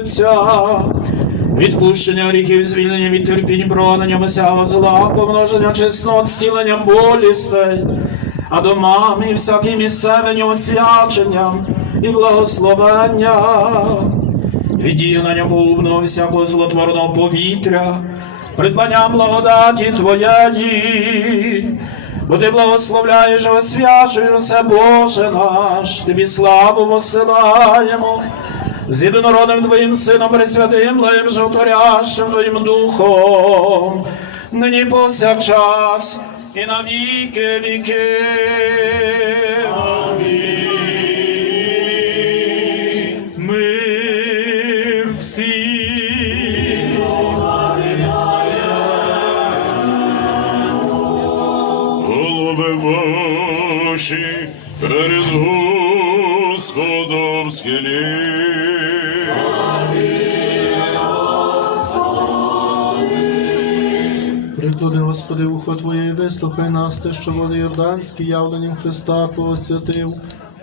Отця, відпущення гріхів, звільнення від терпінь, бронення всякого зла, помноження чеснот, зціленням болістей, а домам і всяким місцевим освяченням і благословенням, відділення бубного всякого злотворного повітря, придбанням благодаті Твоєї, бо ти благословляєш, освячуєш все, Боже наш, тобі славу посилаємо. З єдинородним Твоїм Сином Пресвятим, Благим Животворящим Твоїм Духом, нині повсякчас і на віки віки. Амінь. Мир всім. Голови Господом схилі. Приклади, Господи, ухо Твоє, і вислухай нас, те, що води Йорданські явленням Христа посвятив,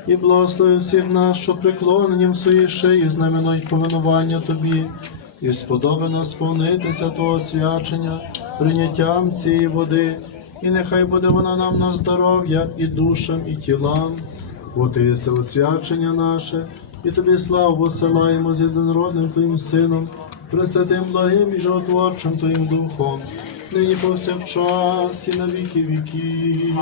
і благослови всіх нас, що преклоненням своєї шиї знаменують повинування Тобі, і сподоби нас сповнитися того свячення, прийняттям цієї води, і нехай буде вона нам на здоров'я і душам, і тілам, бо Ти єси освячення наше, і Тобі славу посилаємо з єдинородним Твоїм Сином, Пресвятим благим і животворчим Твоїм Духом, нині повсякчас і на віки віків.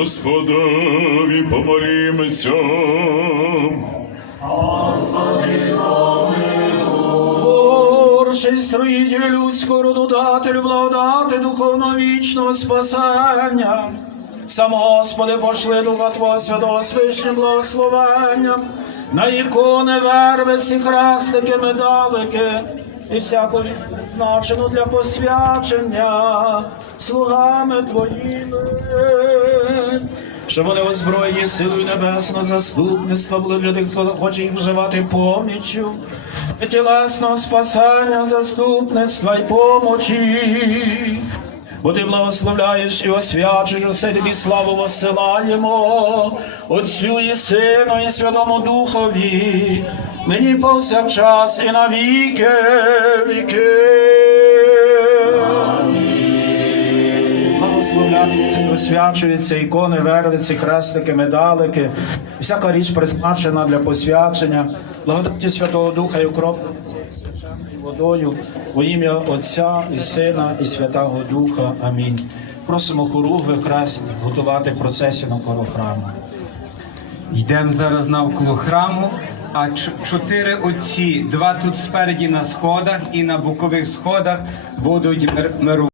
Господові помолімося. Боже, строїтель людського роду, датель благодати духовно вічного спасення. Сам Господи, пошли Духа Твого Святого Свишнє благословення, на ікони, вервиці, хрестики, медалики і всяку призначену для посвячення слугами Твоїми. Щоб вони озброєні силою небесного заступництва були для тих, хто хоче їх вживати поміччю, тілесного спасання, заступництва й помочі. Бо ти благословляєш і освячуєш усе тобі славу посилаємо, Отцю і Сину, і Святому Духові, нині повсякчас і на віки Благословляють, освячуються ікони, вервиці, хрестики, медалики, всяка річ призначена для посвячення, благодаті Святого Духа і укроплення водою во ім'я Отця і Сина і Святого Духа. Амінь. Просимо хоругви хрест готувати процесію навколо храму. Йдемо зараз навколо храму, а чотири отці, два тут спереді на сходах і на бокових сходах будуть мир- мирувати.